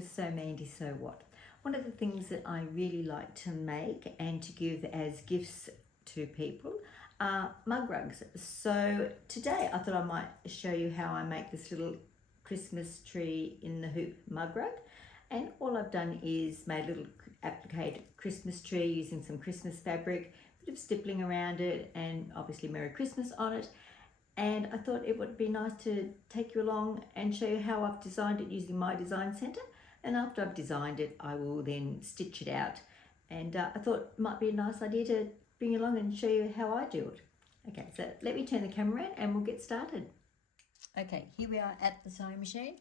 to So Mandy So What. One of the things that I really like to make and to give as gifts to people are mug rugs. So today I thought I might show you how I make this little Christmas tree in the hoop mug rug. And all I've done is made a little applique Christmas tree using some Christmas fabric, a bit of stippling around it, and obviously Merry Christmas on it. And I thought it would be nice to take you along and show you how I've designed it using my design centre. And after I've designed it, I will then stitch it out. And I thought it might be a nice idea to bring you along and show you how I do it. Okay, so let me turn the camera around and we'll get started. Okay, here we are at the sewing machine.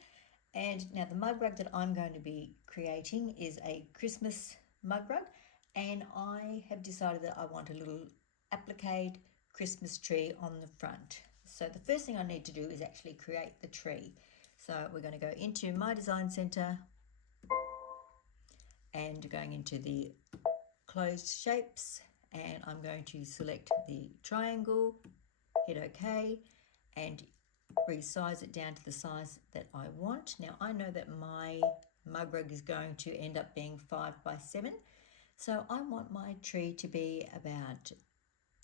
And now the mug rug that I'm going to be creating is a Christmas mug rug. And I have decided that I want a little applique Christmas tree on the front. So the first thing I need to do is actually create the tree. So we're going to go into my design center and going into the closed shapes, and I'm going to select the triangle, hit OK, and resize it down to the size that I want. Now I know that my mug rug is going to end up being 5 by 7, so I want my tree to be about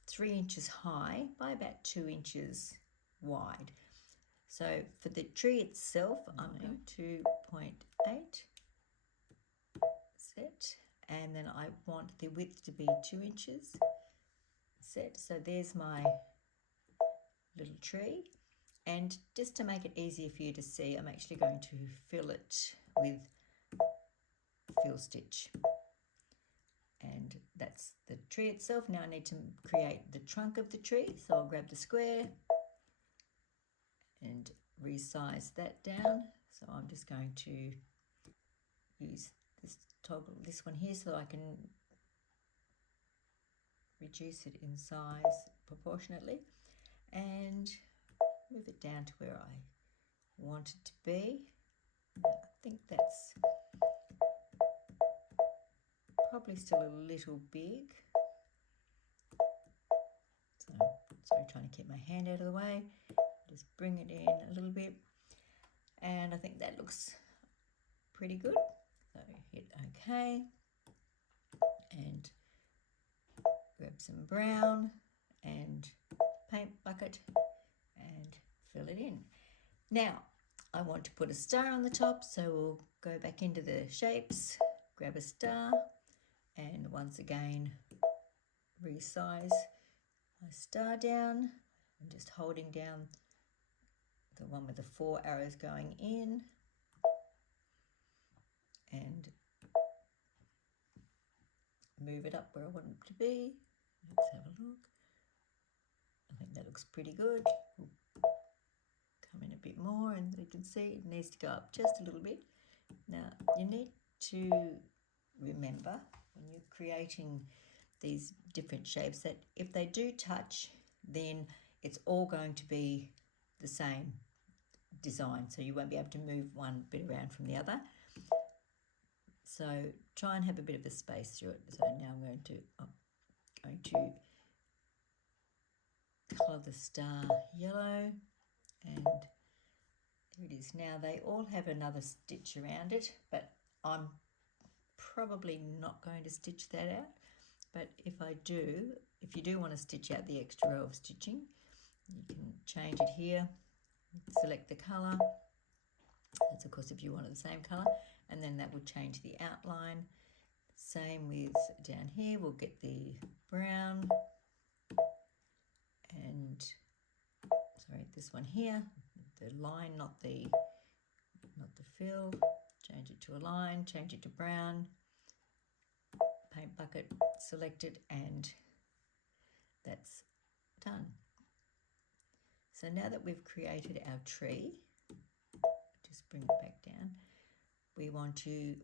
3 inches high by about 2 inches wide. So for the tree itself, I'm going to 0.8 set, and then I want the width to be 2 inches set. So there's my little tree, and just to make it easier for you to see, I'm actually going to fill it with fill stitch. And that's the tree itself. Now I need to create the trunk of the tree, so I'll grab the square and resize that down. So I'm just going to use this toggle, this one here, so I can reduce it in size proportionately and move it down to where I want it to be. I think that's probably still a little big. So, sorry, trying to keep my hand out of the way. Just bring it in a little bit, and I think that looks pretty good. So hit OK and grab some brown and paint bucket and fill it in. Now I want to put a star on the top, so we'll go back into the shapes, grab a star, and once again resize my star down. I'm just holding down the one with the 4 arrows going in and move it up where I want it to be. Let's have a look. I think that looks pretty good. We'll come in a bit more, and you can see it needs to go up just a little bit. Now you need to remember when you're creating these different shapes that if they do touch, then it's all going to be the same design, so you won't be able to move one bit around from the other. So try and have a bit of a space through it. So now I'm going to colour the star yellow, and there it is. Now they all have another stitch around it, but I'm probably not going to stitch that out. But if you do want to stitch out the extra row of stitching, you can change it here, select the colour. That's of course if you wanted the same colour, and then that would change the outline. Same with down here, we'll get the brown and sorry, this one here, the line, not the fill. Change it to a line, change it to brown, paint bucket selected, and that's done. So now that we've created our tree, just bring it back down, we want to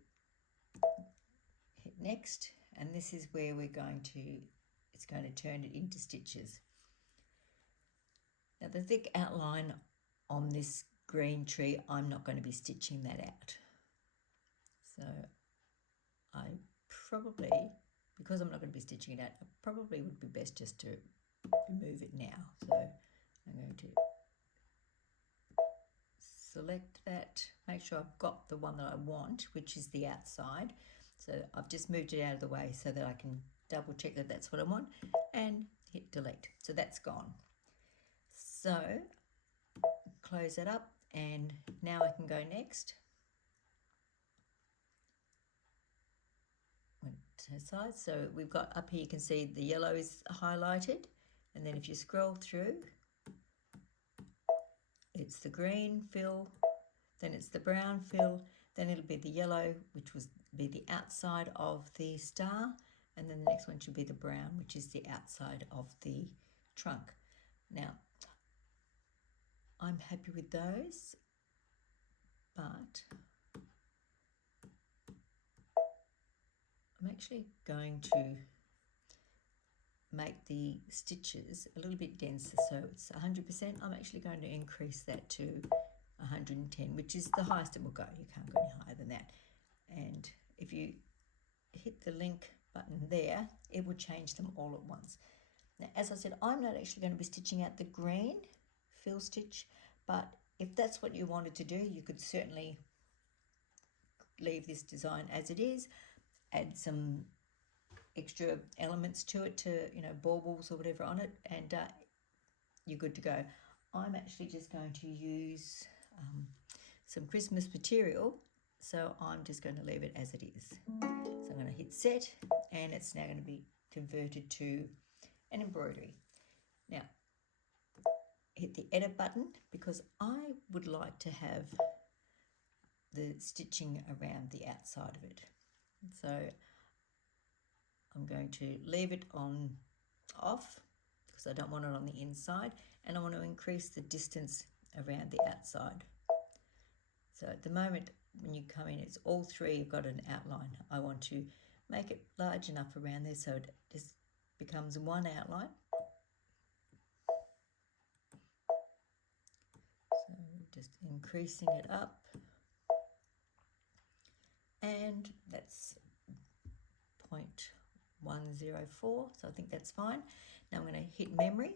hit next, and this is where it's going to turn it into stitches. Now the thick outline on this green tree, I'm not going to be stitching that out. So I probably, because I'm not going to be stitching it out, it probably would be best just to remove it now. So I'm going to select that, make sure I've got the one that I want, which is the outside. So I've just moved it out of the way so that I can double check that that's what I want, and hit delete. So that's gone. So close that up, and now I can go next. Went to the side. So we've got up here, you can see the yellow is highlighted, and then if you scroll through, it's the green fill, then it's the brown fill, then it'll be the yellow, which will be the outside of the star, and then the next one should be the brown, which is the outside of the trunk. Now, I'm happy with those, but I'm actually going to make the stitches a little bit denser. So it's 100%. I'm actually going to increase that to 110, which is the highest it will go. You can't go any higher than that. And if you hit the link button there, it will change them all at once. Now, as I said, I'm not actually going to be stitching out the green fill stitch, but if that's what you wanted to do, you could certainly leave this design as it is, add some extra elements to it, to, you know, baubles or whatever on it, and you're good to go. I'm actually just going to use some Christmas material, so I'm just going to leave it as it is. So I'm going to hit set, and it's now going to be converted to an embroidery. Now hit the edit button, because I would like to have the stitching around the outside of it. So I'm going to leave it on off because I don't want it on the inside, and I want to increase the distance around the outside. So at the moment when you come in, it's all three, you've got an outline. I want to make it large enough around there so it just becomes one outline. So just increasing it up, and that's 0.104, so I think that's fine. Now I'm going to hit memory,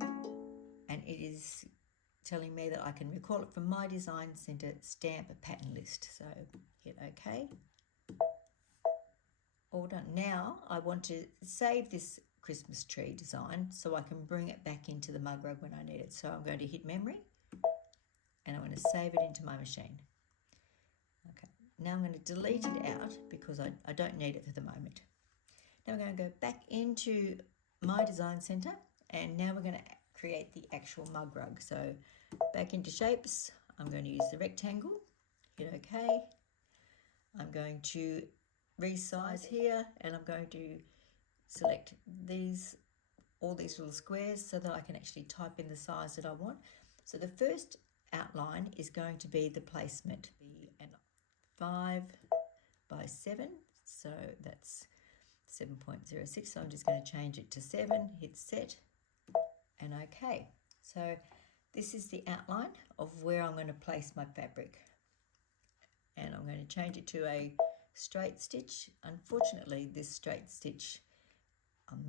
and it is telling me that I can recall it from my design center stamp pattern list. So hit OK. All done. Now I want to save this Christmas tree design so I can bring it back into the mug rug when I need it. So I'm going to hit memory, and I'm going to save it into my machine. Okay, now I'm going to delete it out because I don't need it for the moment. Now we're going to go back into my design center, and now we're going to create the actual mug rug. So back into shapes, I'm going to use the rectangle, hit OK. I'm going to resize here, and I'm going to select all these little squares so that I can actually type in the size that I want. So the first outline is going to be the placement, be an 5 by 7, so that's 7.06. So I'm just going to change it to 7, hit set, and OK. So this is the outline of where I'm going to place my fabric, and I'm going to change it to a straight stitch. Unfortunately, this straight stitch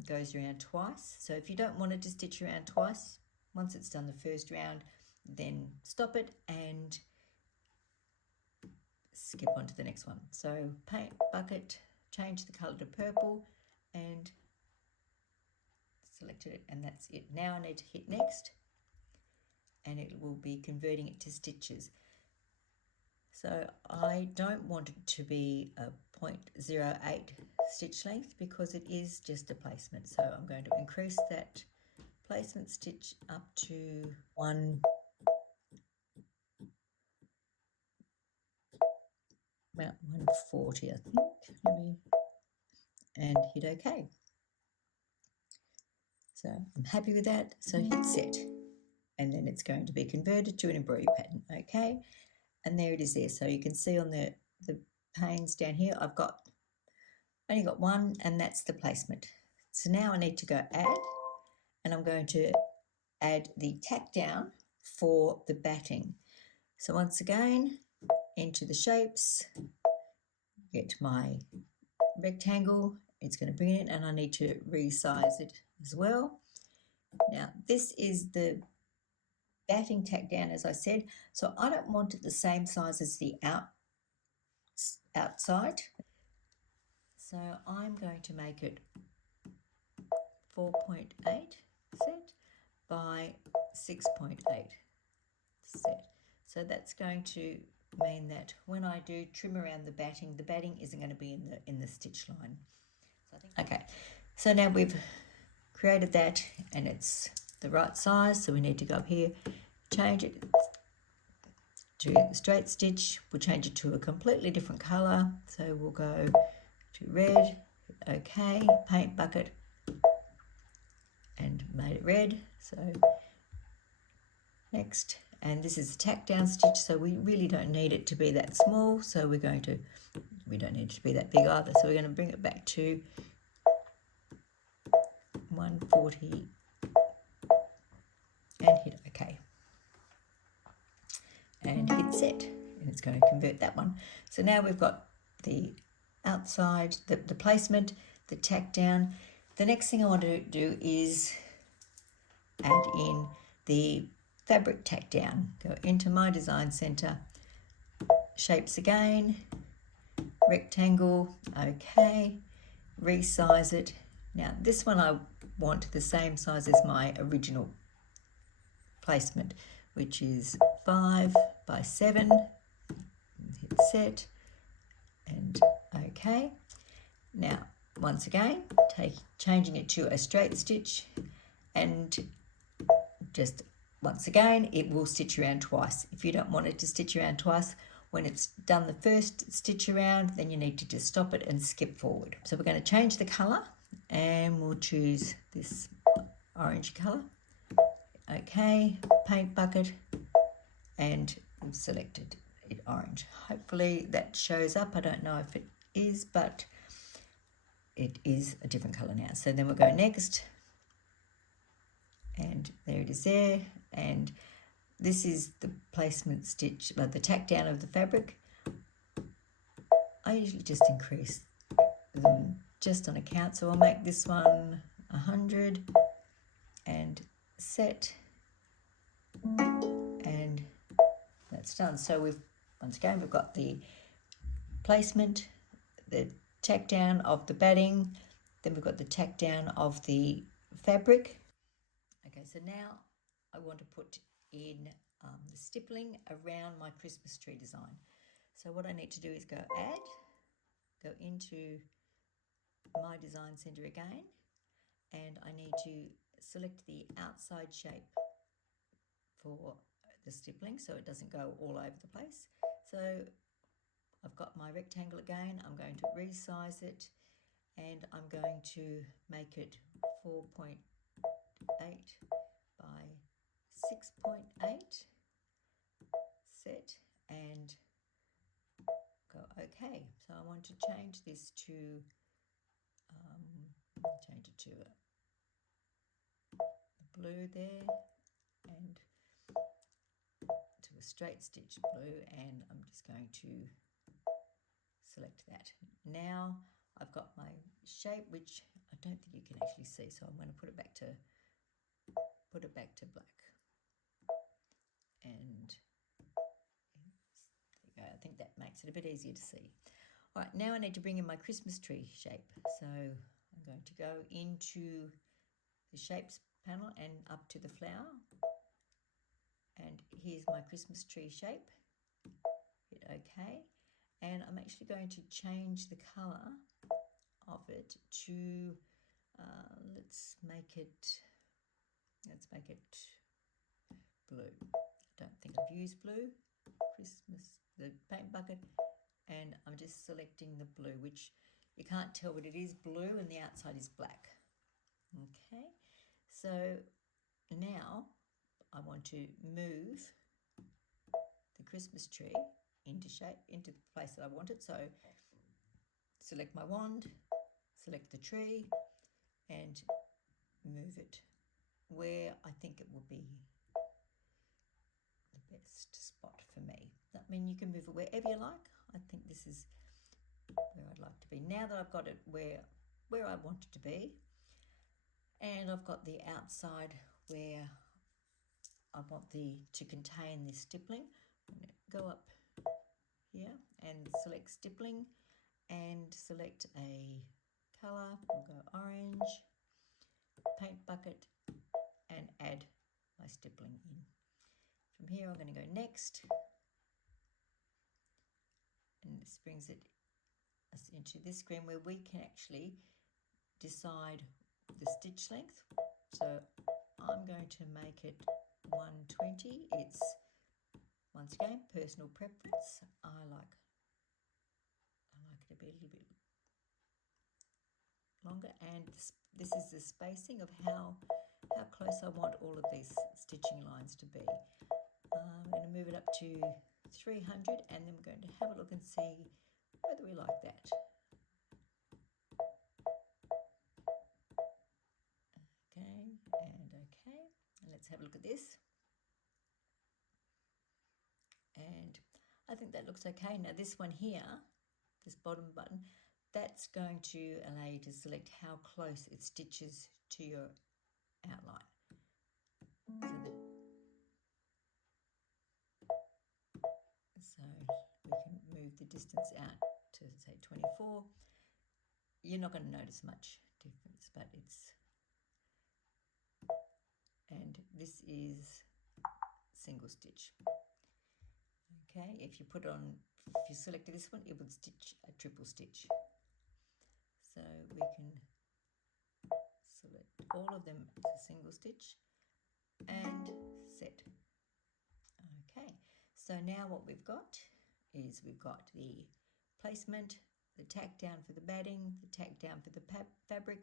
goes around twice, so if you don't want it to stitch around twice, once it's done the first round, then stop it and skip on to the next one. So paint bucket, change the color to purple, and selected it, and that's it. Now I need to hit next, and it will be converting it to stitches. So I don't want it to be a 0.08 stitch length because it is just a placement. So I'm going to increase that placement stitch up to about 140, I think. And hit OK. So I'm happy with that. So hit set, and then it's going to be converted to an embroidery pattern. OK, and there it is there. So you can see on the panes down here, I've only got one, and that's the placement. So now I need to go add, and I'm going to add the tack down for the batting. So once again, into the shapes, get my rectangle, it's going to bring it in, and I need to resize it as well. Now this is the batting tack down, as I said, so I don't want it the same size as the outside. So I'm going to make it 4.8 set by 6.8 set. So that's going to mean that when I do trim around the batting isn't going to be in the stitch line. Okay, so now we've created that and it's the right size, so we need to go up here, change it to the straight stitch. We'll change it to a completely different colour, so we'll go to red, okay, paint bucket, and made it red. So next, and this is a tack down stitch, so we really don't need it to be that small, so we don't need it to be that big either, so we're going to bring it back to 140 and hit OK and hit set, and it's going to convert that one. So now we've got the outside, the placement, the tack down. The next thing I want to do is add in the fabric tack down. Go into my design center, shapes again, rectangle, okay, resize it. Now this one I want the same size as my original placement, which is 5 by 7, hit set and okay. Now once again, changing it to a straight stitch, and just once again it will stitch around twice. If you don't want it to stitch around twice, when it's done the first stitch around, then you need to just stop it and skip forward. So we're going to change the colour and we'll choose this orange colour. Okay, paint bucket, and we've selected it orange. Hopefully that shows up. I don't know if it is, but it is a different colour now. So then we'll go next, and there it is there, and this is the placement stitch, but the tack down of the fabric. I usually just increase them just on a count, so I'll make this one 100 and set, and that's done. So once again we've got the placement, the tack down of the batting, then we've got the tack down of the fabric. Okay, so now I want to put in the stippling around my Christmas tree design. So what I need to do is go add, go into my design center again, and I need to select the outside shape for the stippling so it doesn't go all over the place. So I've got my rectangle again, I'm going to resize it, and I'm going to make it 4.8 by 6.8 set and go OK. So I want to change this to a blue there, and to a straight stitch blue, and I'm just going to select that. Now I've got my shape, which I don't think you can actually see, so I'm going to put it back to black, and there you go. I think that makes it a bit easier to see. All right, now I need to bring in my Christmas tree shape, so I'm going to go into the shapes panel and up to the flower, and here's my Christmas tree shape. Hit OK, and I'm actually going to change the colour of it to let's make it blue. I don't think I've used blue. Christmas, the paint bucket, and I'm just selecting the blue, which you can't tell, but it is blue and the outside is black. Okay, so now I want to move the Christmas tree into the place that I want it. So select my wand, select the tree, and move it where I think it will be the best spot for me. I mean, you can move it wherever you like. I think this is where I'd like to be. Now that I've got it where I want it to be, and I've got the outside where I want to contain this stippling. I'm going to go up here and select stippling and select a colour. We'll go orange, paint bucket, and add my stippling in. From here I'm going to go next, and this brings us into this screen where we can actually decide the stitch length. So I'm going to make it 120. It's, once again, personal preference. I like it to be a little bit longer, and this is the spacing of how close I want all of these stitching lines to be. I'm going to move it up to 300, and then we're going to have a look and see whether we like that. Okay, and let's have a look at this. And I think that looks okay. Now this one here, this bottom button, that's going to allow you to select how close it stitches to your outline. So we can move the distance out to say 24. You're not going to notice much difference, but it's, and this is single stitch. Okay, if you put on, if you selected this one, it would stitch a triple stitch. So we can select all of them to single stitch and set. Okay, so now what we've got is we've got the placement, the tack down for the batting, the tack down for the fabric.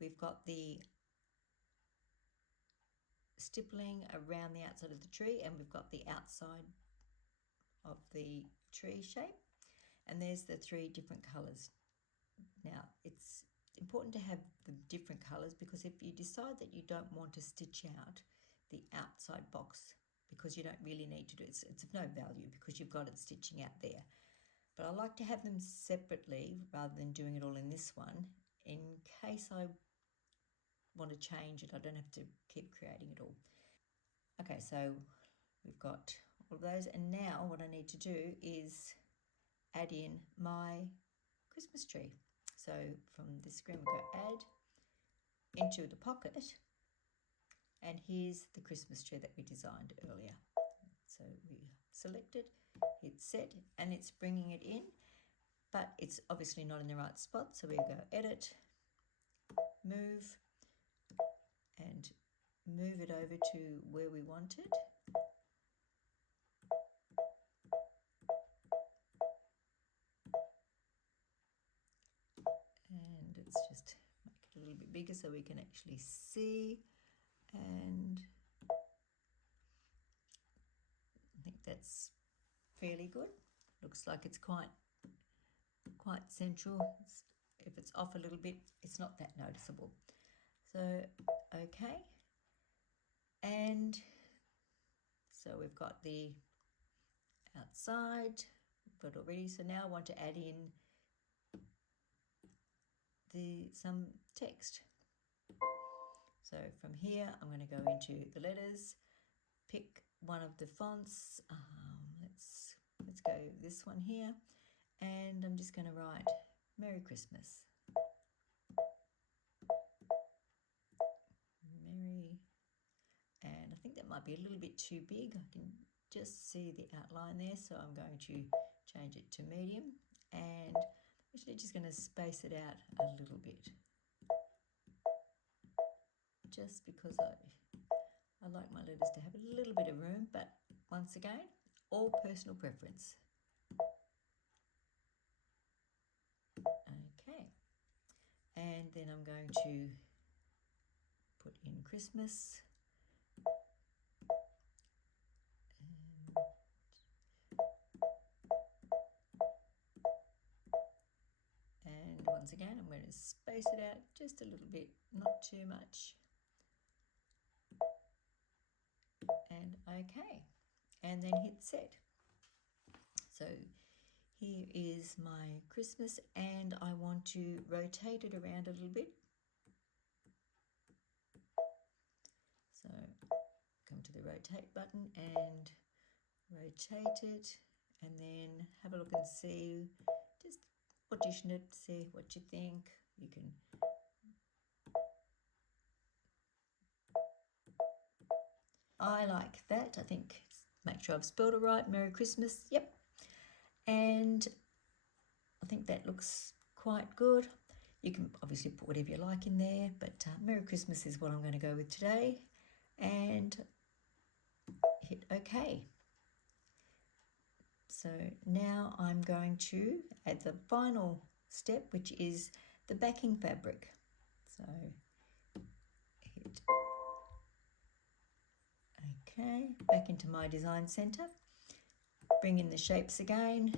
We've got the stippling around the outside of the tree, and we've got the outside of the tree shape, and there's the 3 different colours. Now it's important to have the different colours, because if you decide that you don't want to stitch out the outside box, because you don't really need to do it, it's of no value because you've got it stitching out there. But I like to have them separately rather than doing it all in this one, in case I want to change it. I don't have to keep creating it all. Okay, so we've got all of those, and now what I need to do is add in my Christmas tree. So from this screen we go add into the pocket, and here's the Christmas tree that we designed earlier. So we select it, hit set, and it's bringing it in, but it's obviously not in the right spot. So we go edit, move, and move it over to where we want it. And let's just make it a little bit bigger so we can actually see. And I think that's fairly good. Looks like it's quite central. If it's off a little bit, it's not that noticeable. So okay, and so we've got the outside, we've got already. So now I want to add in some text. So from here I'm going to go into the letters, pick one of the fonts. Let's go this one here, and I'm just going to write Merry Christmas. Merry, and I think that might be a little bit too big. I can just see the outline there, so I'm going to change it to medium, and I'm actually just going to space it out a little bit, just because I like my letters to have a little bit of room, but once again, all personal preference. Okay, and then I'm going to put in Christmas. And once again, I'm going to space it out just a little bit, not too much. And okay, and then hit set. So here is my Christmas, and I want to rotate it around a little bit. So come to the rotate button and rotate it, and then have a look and see, just audition it, see what you think. You can I like that. I think, make sure I've spelled it right. Merry Christmas. Yep. And I think that looks quite good. You can obviously put whatever you like in there, but Merry Christmas is what I'm going to go with today. And hit OK. So now I'm going to add the final step, which is the backing fabric. So hit OK, back into my design center. Bring in the shapes again,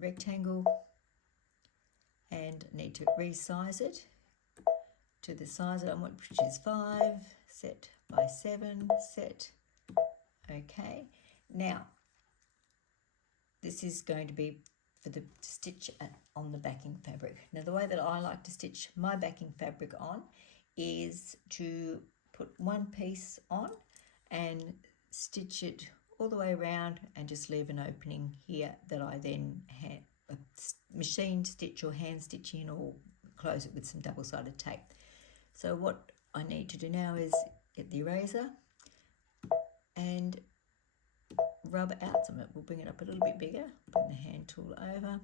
rectangle, and need to resize it to the size that I want, which is 5, set by 7, set. OK. Now, this is going to be for the stitch on the backing fabric. Now, the way that I like to stitch my backing fabric on is to put one piece on and stitch it all the way around and just leave an opening here that I then machine stitch or hand stitch in, or close it with some double-sided tape. So what I need to do now is get the eraser and rub out some of it. We'll bring it up a little bit bigger, bring the hand tool over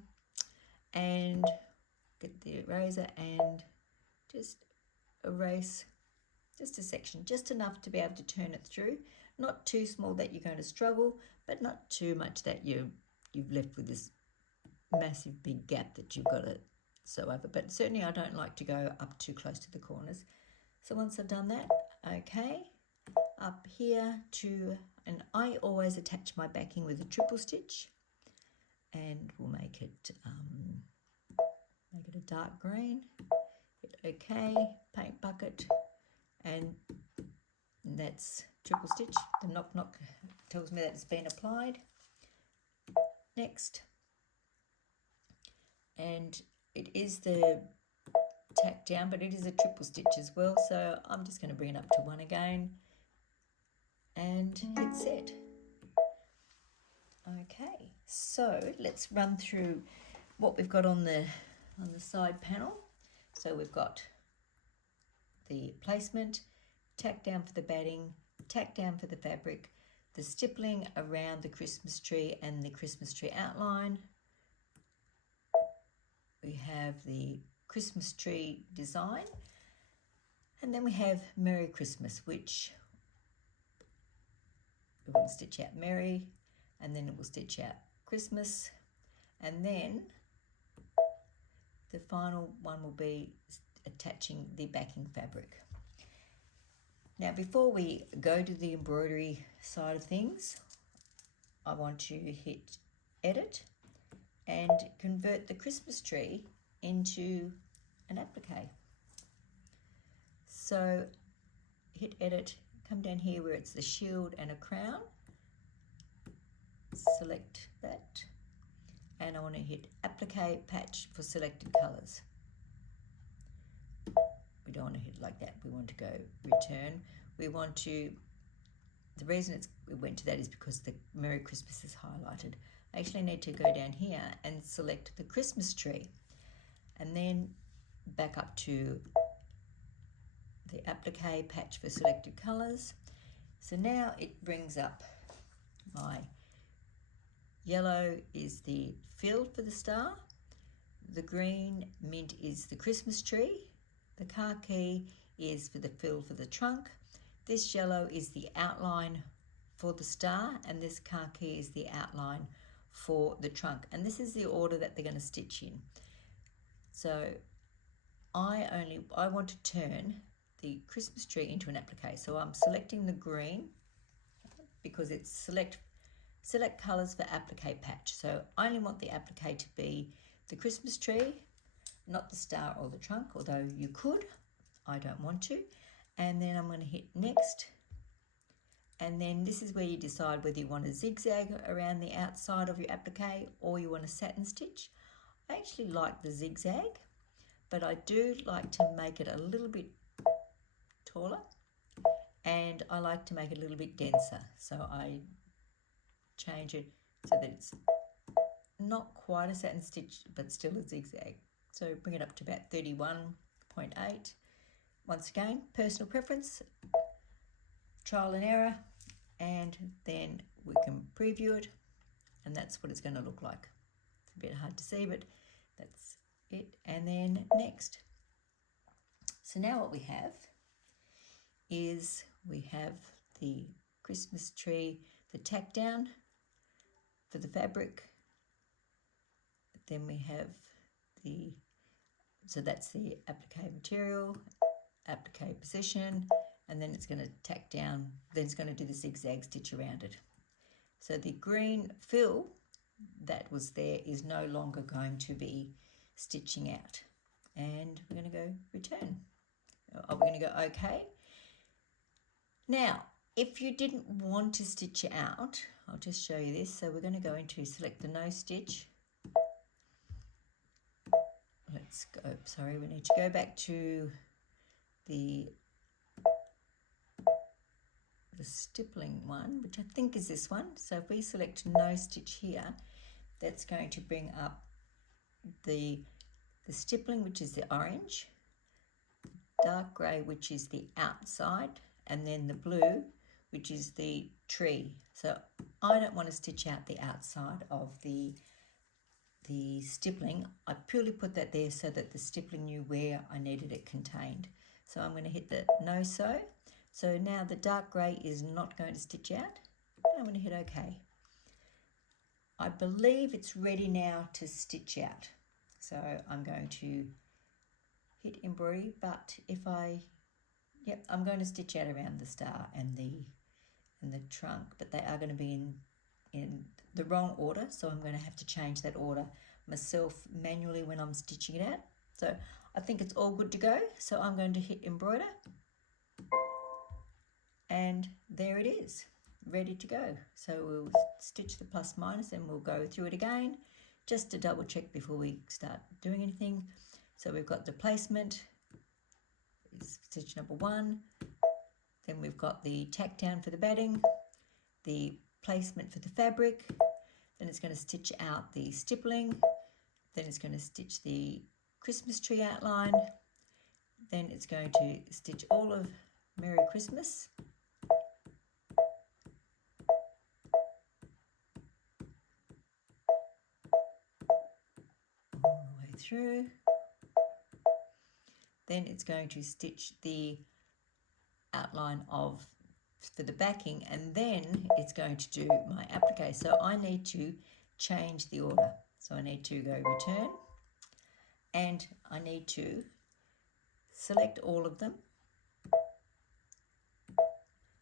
and get the eraser and just erase just a section, just enough to be able to turn it through. Not too small that you're going to struggle, but not too much that you've left with this massive big gap that you've got to sew over. But certainly I don't like to go up too close to the corners. So once I've done that, okay, up here to, and I always attach my backing with a triple stitch, and we'll make it a dark green. Hit OK, paint bucket, and that's triple stitch. The knock knock tells me that it's been applied. Next, and it is the tack down, but it is a triple stitch as well, so I'm just going to bring it up to 1 again and hit set. Okay, so let's run through what we've got on the side panel. So we've got the placement, tack down for the batting, tack down for the fabric, the stippling around the Christmas tree and the Christmas tree outline. We have the Christmas tree design, and then we have Merry Christmas, which we will stitch out Merry, and then it will stitch out Christmas, and then the final one will be attaching the backing fabric. Now, before we go to the embroidery side of things, I want to hit edit and convert the Christmas tree into an applique. So hit edit, come down here where it's the shield and a crown, select that, and I want to hit applique patch for selected colours. We don't want to hit like that, we want to go return. We want to, the reason we went to that is because the Merry Christmas is highlighted. I actually need to go down here and select the Christmas tree and then back up to the applique patch for selected colours. So now it brings up my yellow is the field for the star, the green mint is the Christmas tree, the khaki is for the field for the trunk, this yellow is the outline for the star, and this khaki is the outline for the trunk. And this is the order that they're going to stitch in. So I want to turn the Christmas tree into an applique. So I'm selecting the green because it's select colours for applique patch. So I only want the applique to be the Christmas tree, not the star or the trunk, although you could. I don't want to. And then I'm going to hit next. And then this is where you decide whether you want a zigzag around the outside of your applique or you want a satin stitch. I actually like the zigzag, but I do like to make it a little bit taller. and I like to make it a little bit denser, so I change it so that it's not quite a satin stitch but still a zigzag. So bring it up to about 31.8. Once again, personal preference, trial and error, and then we can preview it, and that's what it's going to look like. It's a bit hard to see, but that's it. And then next. So now what we have is we have the Christmas tree, the tack down for the fabric. Then we have so that's the applique material, applique position, and then it's going to tack down, then it's going to do the zigzag stitch around it. So the green fill that was there is no longer going to be stitching out. And we're going to go return. We're going to go OK. Now, if you didn't want to stitch it out, I'll just show you this. So we're going to go into select the no stitch. Let's go, sorry, we need to go back to the stippling one, which I think is this one. So if we select no stitch here, that's going to bring up the stippling, which is the orange, dark grey, which is the outside, and then the blue, which is the tree. So I don't want to stitch out the outside of the stippling. I purely put that there so that the stippling knew where I needed it contained. So I'm going to hit the no sew. So now the dark grey is not going to stitch out. I'm going to hit OK. I believe it's ready now to stitch out. So I'm going to hit embroidery, but I'm going to stitch out around the star and the trunk, but they are going to be in the wrong order, so I'm going to have to change that order myself manually when I'm stitching it out. So I think it's all good to go, so I'm going to hit embroider, and there it is, ready to go. So we'll stitch the plus minus and we'll go through it again just to double check before we start doing anything. So we've got the placement, stitch number 1, then we've got the tack down for the batting, the placement for the fabric, then it's going to stitch out the stippling, then it's going to stitch the Christmas tree outline, then it's going to stitch all of Merry Christmas, all the way through, then it's going to stitch the outline for the backing, and then it's going to do my applique. So I need to change the order. So I need to go return, and I need to select all of them,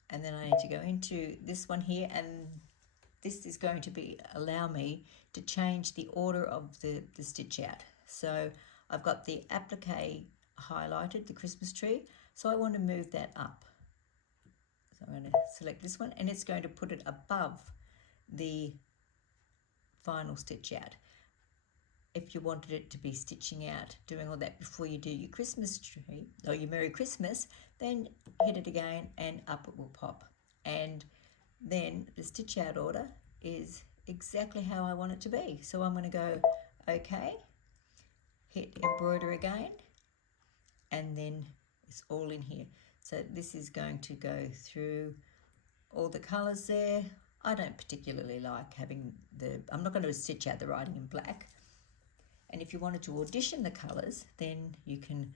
and then I need to go into this one here, and this is going to allow me to change the order of the stitch out. So I've got the applique highlighted, the Christmas tree, so I want to move that up. So I'm going to select this one, and it's going to put it above the final stitch out. If you wanted it to be stitching out, doing all that before you do your Christmas tree or your Merry Christmas, then hit it again and up it will pop. And then the stitch out order is exactly how I want it to be. So I'm going to go OK, hit embroider again, and then it's all in here. So this is going to go through all the colours there. I don't particularly like having I'm not going to stitch out the writing in black. And if you wanted to audition the colours, then you can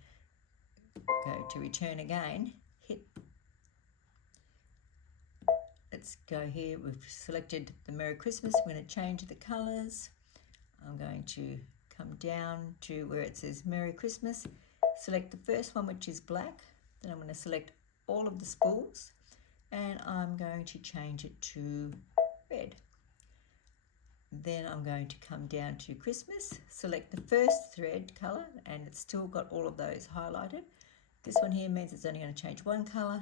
go to return again, let's go here, we've selected the Merry Christmas, I'm going to change the colours. I'm going to come down to where it says Merry Christmas, select the first one, which is black, then I'm going to select all of the spools, and I'm going to change it to red. Then I'm going to come down to Christmas, select the first thread colour, and it's still got all of those highlighted. This one here means it's only going to change one colour.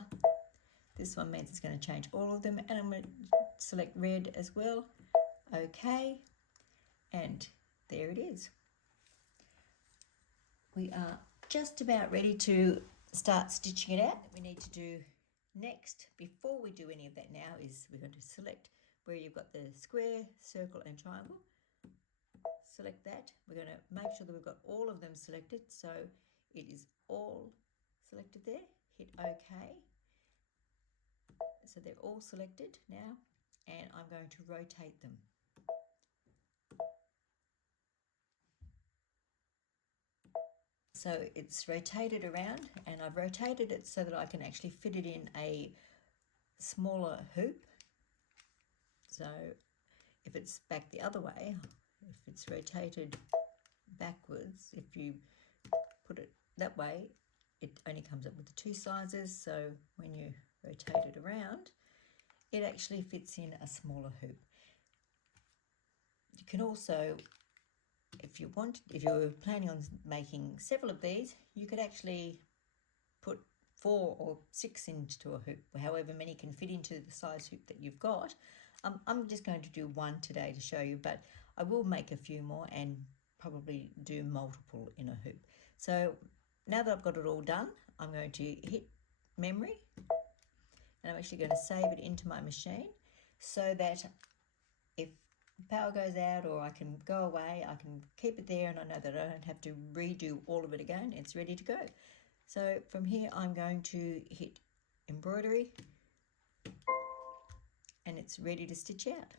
This one means it's going to change all of them, and I'm going to select red as well. OK, and there it is. We are just about ready to start stitching it out. We need to do Next, before we do any of that now, is we're going to select where you've got the square, circle and triangle. Select that. We're going to make sure that we've got all of them selected, so it is all selected there. Hit OK. So they're all selected now, and I'm going to rotate them. So it's rotated around, and I've rotated it so that I can actually fit it in a smaller hoop. So if it's back the other way, if it's rotated backwards, if you put it that way, it only comes up with the two sizes. So when you rotate it around, it actually fits in a smaller hoop. You can also, if you were planning on making several of these, you could actually put 4 or 6 into a hoop, however many can fit into the size hoop that you've got. I'm just going to do one today to show you, but I will make a few more and probably do multiple in a hoop. So now that I've got it all done, I'm going to hit memory, and I'm actually going to save it into my machine so that if power goes out or I can go away, I can keep it there and I know that I don't have to redo all of it again. It's ready to go. So from here I'm going to hit embroidery, and it's ready to stitch out.